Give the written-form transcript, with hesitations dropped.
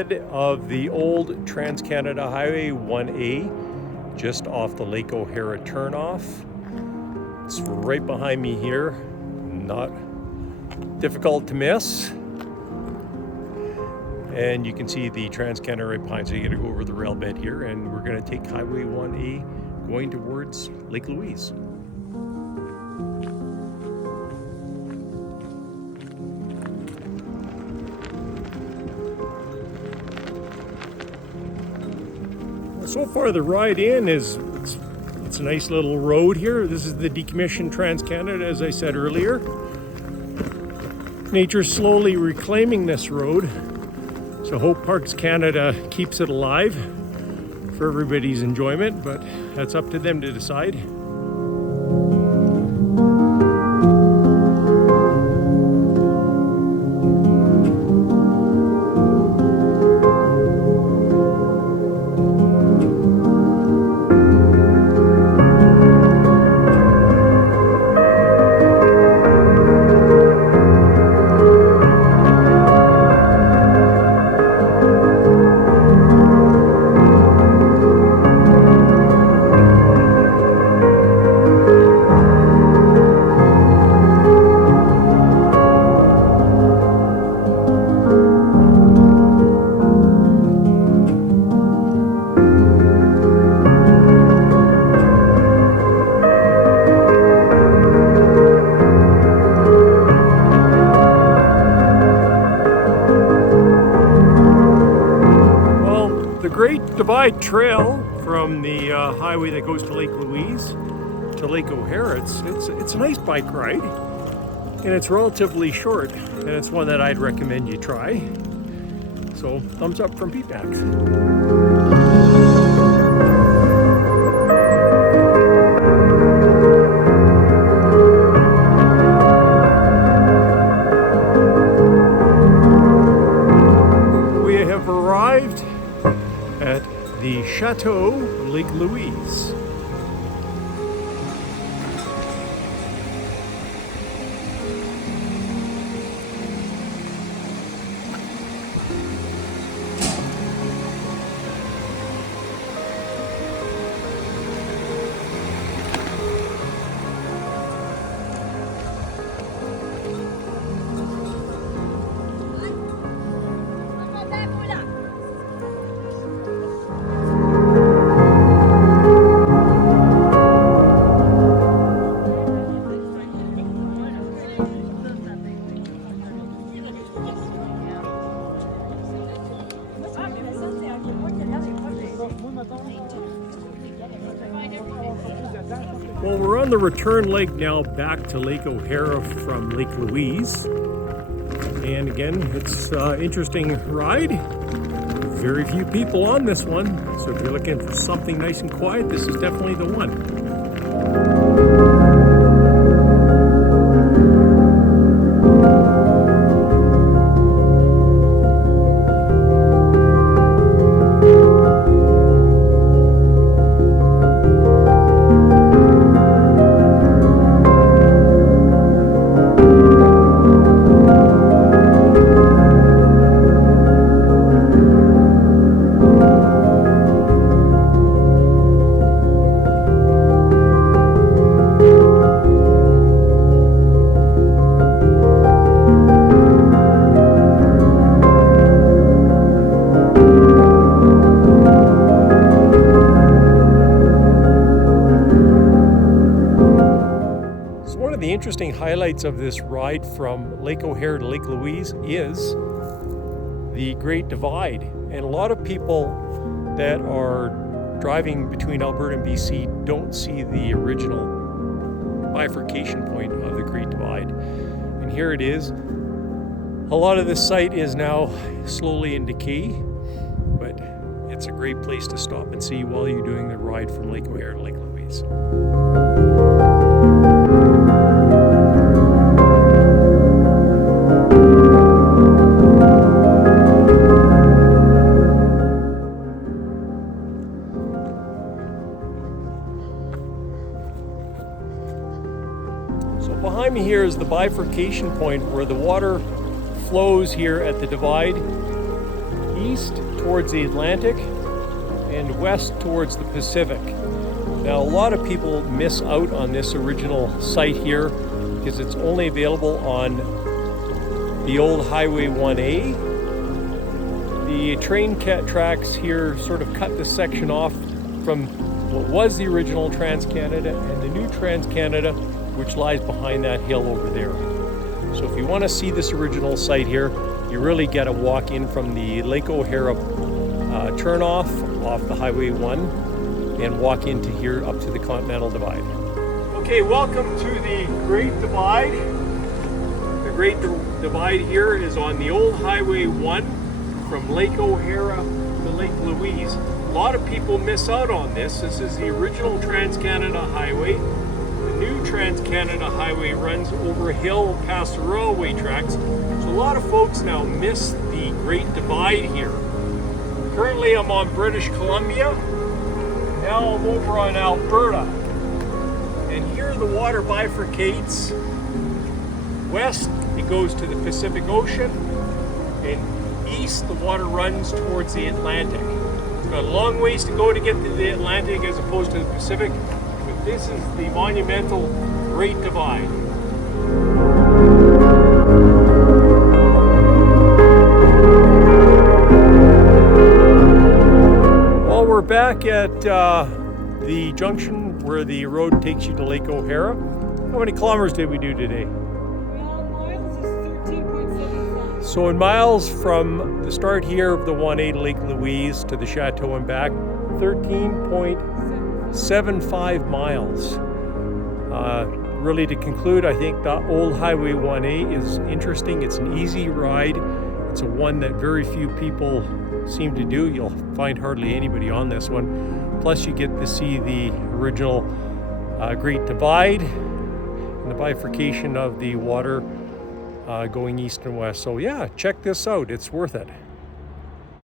ahead of the old Transcanada Highway 1A, just off the Lake Ohara turnoff. It's right behind me here, not difficult to miss. And you can see the Transcanada right behind, so you gotta go over the rail bed here, and we're gonna take Highway 1A going towards Lake Louise. So far the ride in is, it's a nice little road here. This is the decommissioned Transcanada, as I said earlier. Nature's slowly reclaiming this road, so Hope Parks Canada keeps it alive for everybody's enjoyment, but that's up to them to decide. Great Divide Trail from the highway that goes to Lake Louise to Lake Ohara. It's a nice bike ride, and it's relatively short, and it's one that I'd recommend you try. So thumbs up from Petemax. At the Chateau Lake Louise. Well, we're on the return leg now back to Lake Ohara from Lake Louise. And again, it's an interesting ride. Very few people on this one. So if you're looking for something nice and quiet, this is definitely the one. The interesting highlights of this ride from Lake Ohara to Lake Louise is the Great Divide. And a lot of people that are driving between Alberta and BC don't see the original bifurcation point of the Great Divide. And here it is. A lot of this site is now slowly in decay, but it's a great place to stop and see while you're doing the ride from Lake Ohara to Lake Louise. So behind me here is the bifurcation point where the water flows here at the divide east towards the Atlantic and west towards the Pacific. Now, a lot of people miss out on this original site here because it's only available on the old Highway 1A. The train tracks here sort of cut this section off from what was the original Transcanada and the new Transcanada, which lies behind that hill over there. So if you want to see this original site here, you really got to walk in from the Lake Ohara turnoff off the Highway 1 and walk into here up to the Continental Divide. Okay, welcome to the Great Divide. The Great Divide here is on the old Highway 1 from Lake Ohara to Lake Louise. A lot of people miss out on this. This is the original Transcanada Highway. The new Transcanada Highway runs over a hill past the railway tracks. So a lot of folks now miss the Great Divide here. Currently I'm on British Columbia. Now I'm over on Alberta. And here the water bifurcates. West, it goes to the Pacific Ocean. And east, the water runs towards the Atlantic. It's got a long ways to go to get to the Atlantic as opposed to the Pacific. But this is the monumental Great Divide. Well, we're back at the junction where the road takes you to Lake Ohara. How many kilometers did we do today? Well, miles is 13.75. So in miles from the start here of the 1A to Lake Louise to the chateau and back, 13.75 miles. Really to conclude, I think the old Highway 1A is interesting. It's an easy ride. It's a one that very few people seem to do. You'll find hardly anybody on this one. Plus you get to see the original Great Divide and the bifurcation of the water going east and west. So yeah, check this out. It's worth it.